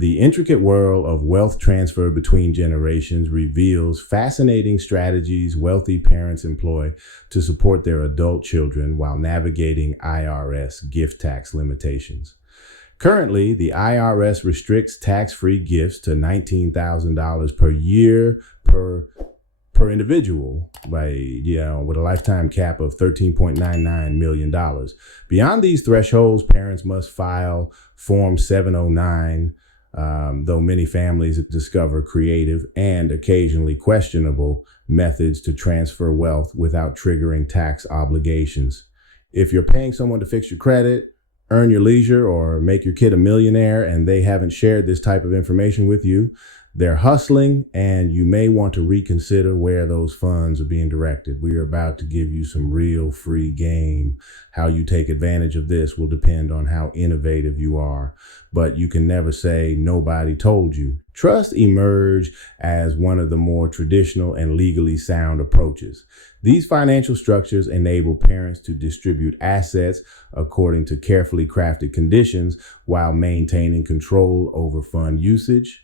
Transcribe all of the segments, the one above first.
The intricate world of wealth transfer between generations reveals fascinating strategies wealthy parents employ to support their adult children while navigating IRS gift tax limitations. Currently, the IRS restricts tax-free gifts to $19,000 per year per individual with a lifetime cap of $13.99 million. Beyond these thresholds, parents must file Form 709, though many families discover creative and occasionally questionable methods to transfer wealth without triggering tax obligations. If you're paying someone to fix your credit, earn your leisure, or make your kid a millionaire and they haven't shared this type of information with you, they're hustling, and you may want to reconsider where those funds are being directed. We are about to give you some real free game. How you take advantage of this will depend on how innovative you are, but you can never say nobody told you. Trust emerged as one of the more traditional and legally sound approaches. These financial structures enable parents to distribute assets according to carefully crafted conditions while maintaining control over fund usage.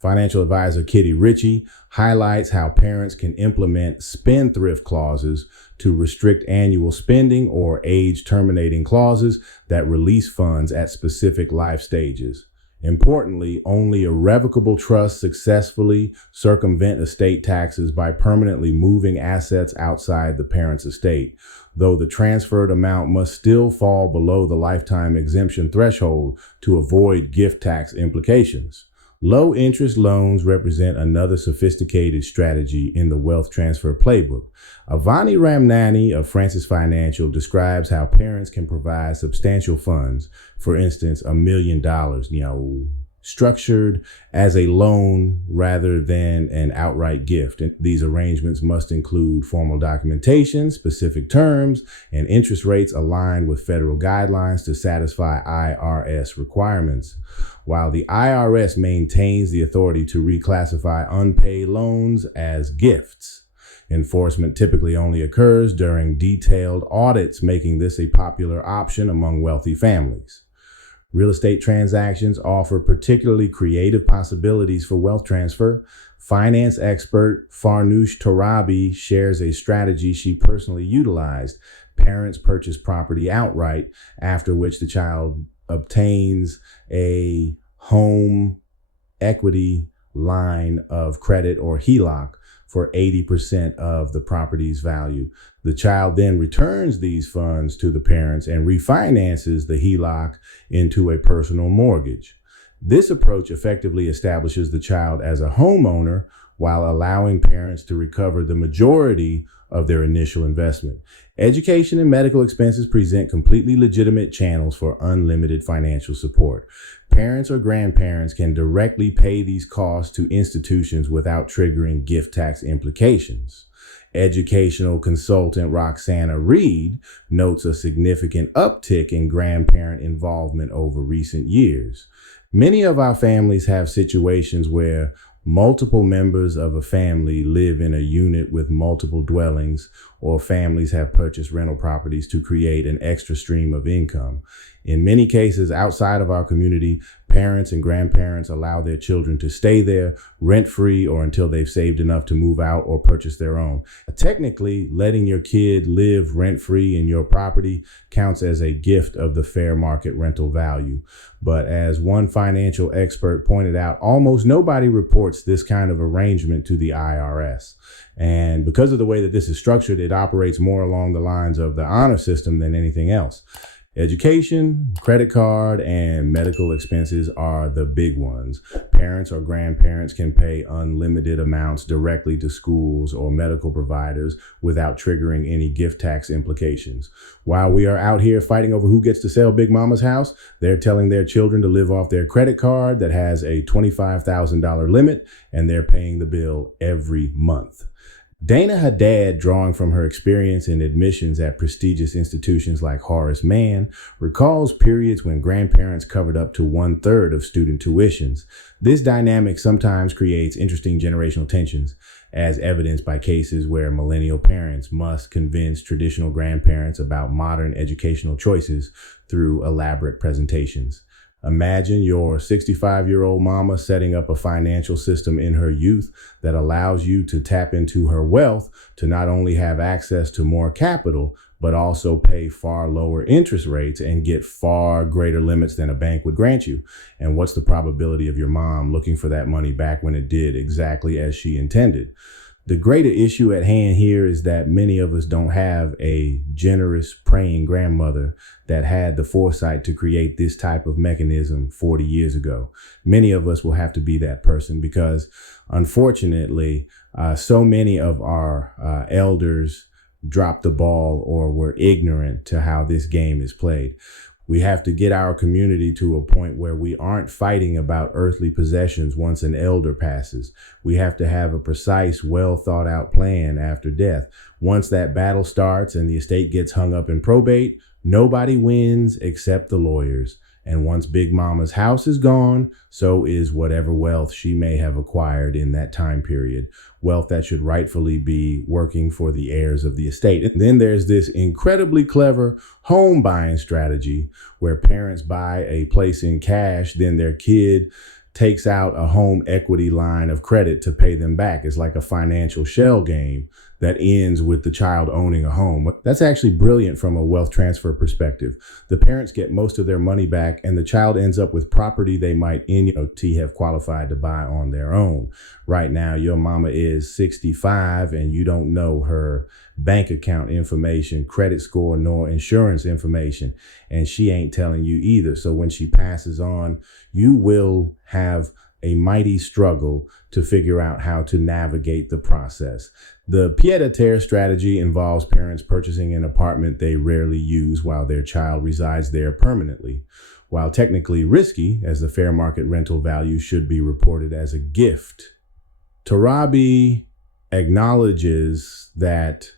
Financial advisor Kitty Ritchie highlights how parents can implement spendthrift clauses to restrict annual spending or age terminating clauses that release funds at specific life stages. Importantly, only irrevocable trusts successfully circumvent estate taxes by permanently moving assets outside the parent's estate, though the transferred amount must still fall below the lifetime exemption threshold to avoid gift tax implications. Low-interest loans represent another sophisticated strategy in the wealth transfer playbook. Avani Ramnani of Francis Financial describes how parents can provide substantial funds, for instance, $1 million, structured as a loan rather than an outright gift. And these arrangements must include formal documentation, specific terms, and interest rates aligned with federal guidelines to satisfy IRS requirements. While the IRS maintains the authority to reclassify unpaid loans as gifts, enforcement typically only occurs during detailed audits, making this a popular option among wealthy families. Real estate transactions offer particularly creative possibilities for wealth transfer. Finance expert Farnoosh Torabi shares a strategy she personally utilized. Parents purchase property outright, after which the child obtains a home equity line of credit or HELOC for 80% of the property's value. The child then returns these funds to the parents and refinances the HELOC into a personal mortgage. This approach effectively establishes the child as a homeowner while allowing parents to recover the majority of their initial investment. Education and medical expenses present completely legitimate channels for unlimited financial support. Parents or grandparents can directly pay these costs to institutions without triggering gift tax implications. Educational consultant Roxana Reed notes a significant uptick in grandparent involvement over recent years. Many of our families have situations where multiple members of a family live in a unit with multiple dwellings, or families have purchased rental properties to create an extra stream of income. In many cases outside of our community, parents and grandparents allow their children to stay there rent-free or until they've saved enough to move out or purchase their own. Technically, letting your kid live rent-free in your property counts as a gift of the fair market rental value. But as one financial expert pointed out, almost nobody reports this kind of arrangement to the IRS. And because of the way that this is structured, it operates more along the lines of the honor system than anything else. Education, credit card, and medical expenses are the big ones. Parents or grandparents can pay unlimited amounts directly to schools or medical providers without triggering any gift tax implications. While we are out here fighting over who gets to sell Big Mama's house, they're telling their children to live off their credit card that has a $25,000 limit, and they're paying the bill every month. Dana Haddad, drawing from her experience in admissions at prestigious institutions like Horace Mann, recalls periods when grandparents covered up to 1/3 of student tuitions. This dynamic sometimes creates interesting generational tensions, as evidenced by cases where millennial parents must convince traditional grandparents about modern educational choices through elaborate presentations. Imagine your 65-year-old mama setting up a financial system in her youth that allows you to tap into her wealth to not only have access to more capital, but also pay far lower interest rates and get far greater limits than a bank would grant you. And what's the probability of your mom looking for that money back when it did exactly as she intended? The greater issue at hand here is that many of us don't have a generous, praying grandmother that had the foresight to create this type of mechanism 40 years ago. Many of us will have to be that person because, unfortunately, so many of our elders dropped the ball or were ignorant to how this game is played. We have to get our community to a point where we aren't fighting about earthly possessions once an elder passes. We have to have a precise, well thought out plan after death. Once that battle starts and the estate gets hung up in probate, nobody wins except the lawyers. And once Big Mama's house is gone, so is whatever wealth she may have acquired in that time period. Wealth that should rightfully be working for the heirs of the estate. And then there's this incredibly clever home buying strategy where parents buy a place in cash, then their kid takes out a home equity line of credit to pay them back. It's like a financial shell game that ends with the child owning a home. That's actually brilliant from a wealth transfer perspective. The parents get most of their money back and the child ends up with property they might have qualified to buy on their own. Right now, your mama is 65 and you don't know her bank account information, credit score, nor insurance information. And she ain't telling you either. So when she passes on, you will have a mighty struggle to figure out how to navigate the process. The pied-à-terre strategy involves parents purchasing an apartment they rarely use while their child resides there permanently. While technically risky, as the fair market rental value should be reported as a gift, Tarabi acknowledges that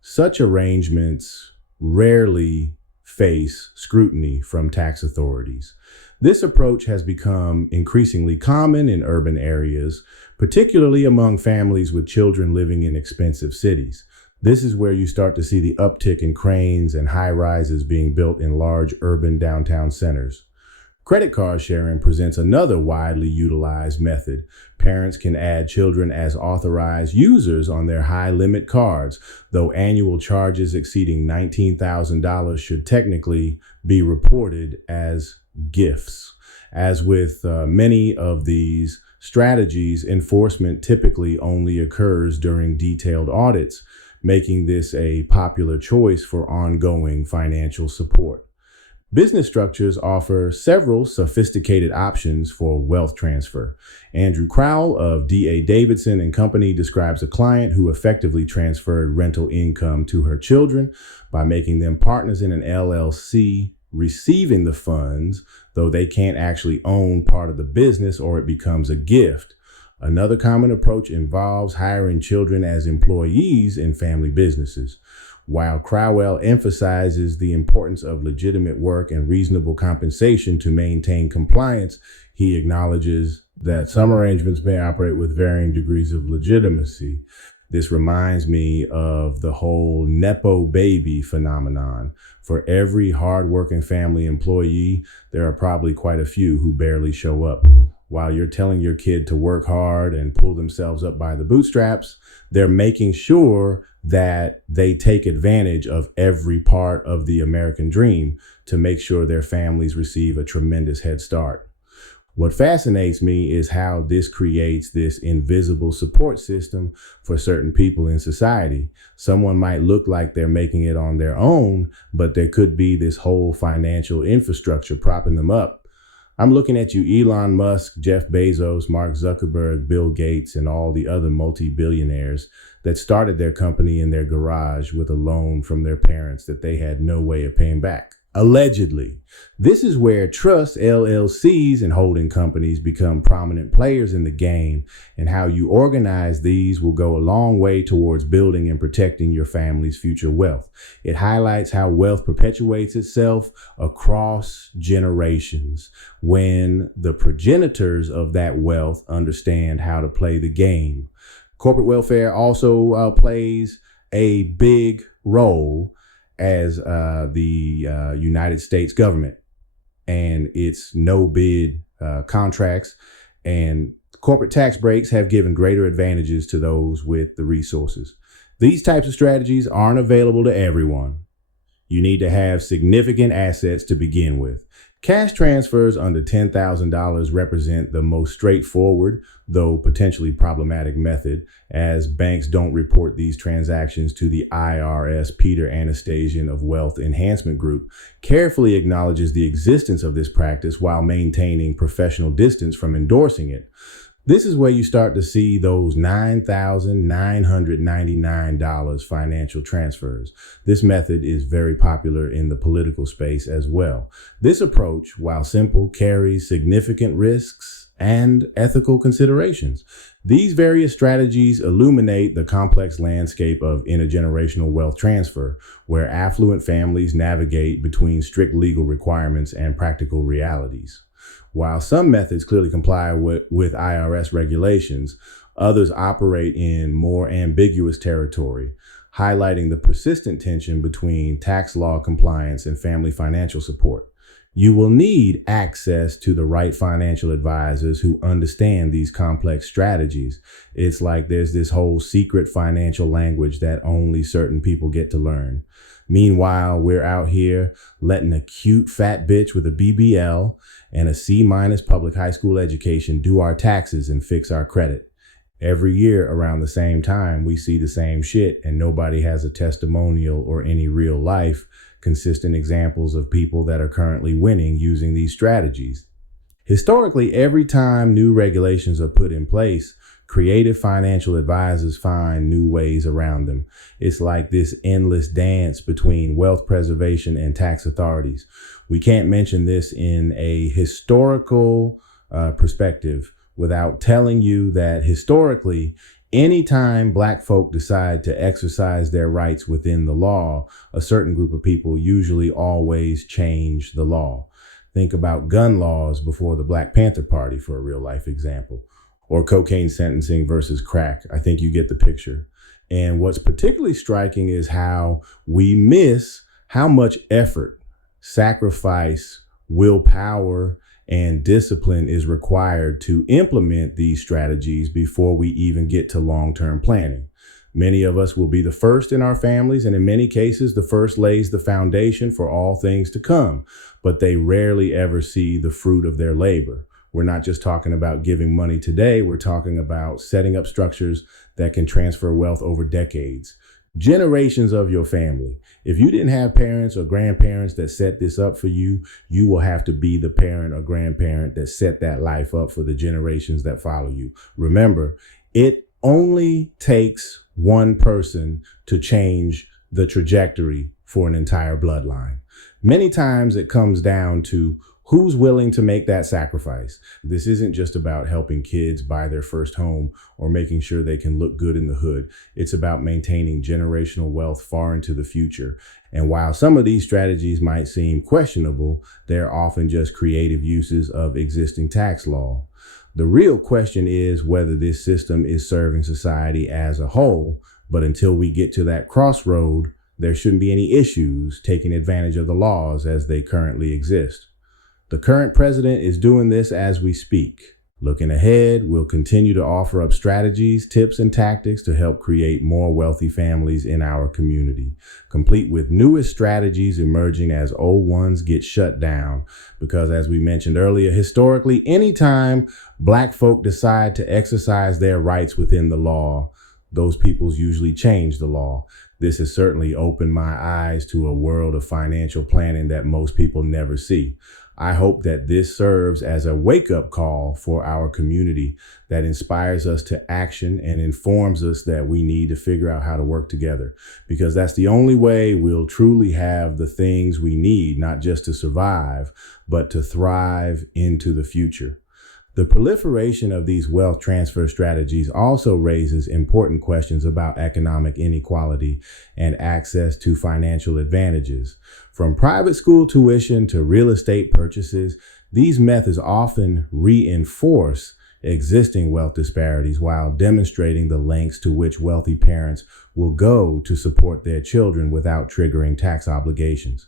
such arrangements rarely face scrutiny from tax authorities. This approach has become increasingly common in urban areas, particularly among families with children living in expensive cities. This is where you start to see the uptick in cranes and high-rises being built in large urban downtown centers. Credit card sharing presents another widely utilized method. Parents can add children as authorized users on their high-limit cards, though annual charges exceeding $19,000 should technically be reported as gifts. As with many of these strategies, enforcement typically only occurs during detailed audits, making this a popular choice for ongoing financial support. Business structures offer several sophisticated options for wealth transfer. Andrew Crowell of D.A. Davidson and Company describes a client who effectively transferred rental income to her children by making them partners in an LLC, receiving the funds, though they can't actually own part of the business or it becomes a gift. Another common approach involves hiring children as employees in family businesses. While Crowell emphasizes the importance of legitimate work and reasonable compensation to maintain compliance, he acknowledges that some arrangements may operate with varying degrees of legitimacy. This reminds me of the whole Nepo baby phenomenon. For every hardworking family employee, there are probably quite a few who barely show up. While you're telling your kid to work hard and pull themselves up by the bootstraps, they're making sure that they take advantage of every part of the American dream to make sure their families receive a tremendous head start. What fascinates me is how this creates this invisible support system for certain people in society. Someone might look like they're making it on their own, but there could be this whole financial infrastructure propping them up. I'm looking at you, Elon Musk, Jeff Bezos, Mark Zuckerberg, Bill Gates, and all the other multi-billionaires that started their company in their garage with a loan from their parents that they had no way of paying back. Allegedly. This is where trust LLCs and holding companies become prominent players in the game, and how you organize these will go a long way towards building and protecting your family's future wealth. It highlights how wealth perpetuates itself across generations when the progenitors of that wealth understand how to play the game. Corporate welfare also plays a big role as the United States government. and it's no bid contracts, and corporate tax breaks have given greater advantages to those with the resources. These types of strategies aren't available to everyone. You need to have significant assets to begin with. Cash transfers under $10,000 represent the most straightforward, though potentially problematic method, as banks don't report these transactions to the IRS. Peter Anastasian of Wealth Enhancement Group carefully acknowledges the existence of this practice while maintaining professional distance from endorsing it. This is where you start to see those $9,999 financial transfers. This method is very popular in the political space as well. This approach, while simple, carries significant risks and ethical considerations. These various strategies illuminate the complex landscape of intergenerational wealth transfer, where affluent families navigate between strict legal requirements and practical realities. While some methods clearly comply with IRS regulations, others operate in more ambiguous territory, highlighting the persistent tension between tax law compliance and family financial support. You will need access to the right financial advisors who understand these complex strategies. It's like there's this whole secret financial language that only certain people get to learn. Meanwhile, we're out here letting a cute fat bitch with a BBL and a C- public high school education do our taxes and fix our credit. Every year around the same time, we see the same shit, and nobody has a testimonial or any real life consistent examples of people that are currently winning using these strategies. Historically, every time new regulations are put in place, creative financial advisors find new ways around them. It's like this endless dance between wealth preservation and tax authorities. We can't mention this in a historical perspective without telling you that historically, anytime Black folk decide to exercise their rights within the law, a certain group of people usually always change the law. Think about gun laws before the Black Panther Party for a real life example, or cocaine sentencing versus crack. I think you get the picture. And what's particularly striking is how we miss how much effort, sacrifice, willpower, and discipline is required to implement these strategies before we even get to long-term planning. Many of us will be the first in our families, and in many cases, the first lays the foundation for all things to come, but they rarely ever see the fruit of their labor. We're not just talking about giving money today, we're talking about setting up structures that can transfer wealth over decades, generations of your family. If you didn't have parents or grandparents that set this up for you, you will have to be the parent or grandparent that set that life up for the generations that follow you. Remember, it only takes one person to change the trajectory for an entire bloodline. Many times it comes down to who's willing to make that sacrifice. This isn't just about helping kids buy their first home or making sure they can look good in the hood. It's about maintaining generational wealth far into the future. And while some of these strategies might seem questionable, they're often just creative uses of existing tax law. The real question is whether this system is serving society as a whole, but until we get to that crossroad, there shouldn't be any issues taking advantage of the laws as they currently exist. The current president is doing this as we speak. Looking ahead, we'll continue to offer up strategies, tips, and tactics to help create more wealthy families in our community, complete with newest strategies emerging as old ones get shut down. Because as we mentioned earlier, historically, anytime Black folk decide to exercise their rights within the law, those peoples usually change the law. This has certainly opened my eyes to a world of financial planning that most people never see. I hope that this serves as a wake-up call for our community that inspires us to action and informs us that we need to figure out how to work together, because that's the only way we'll truly have the things we need, not just to survive, but to thrive into the future. The proliferation of these wealth transfer strategies also raises important questions about economic inequality and access to financial advantages. From private school tuition to real estate purchases, these methods often reinforce existing wealth disparities while demonstrating the lengths to which wealthy parents will go to support their children without triggering tax obligations.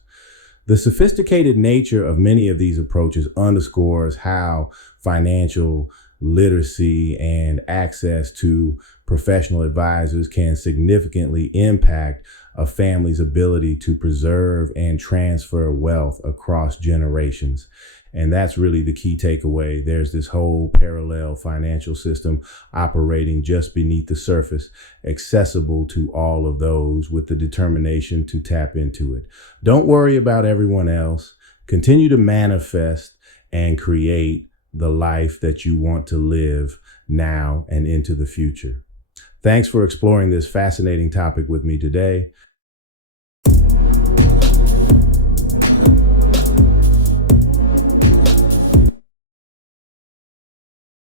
The sophisticated nature of many of these approaches underscores how financial literacy and access to professional advisors can significantly impact a family's ability to preserve and transfer wealth across generations. And that's really the key takeaway. There's this whole parallel financial system operating just beneath the surface, accessible to all of those with the determination to tap into it. Don't worry about everyone else. Continue to manifest and create the life that you want to live now and into the future. Thanks for exploring this fascinating topic with me today.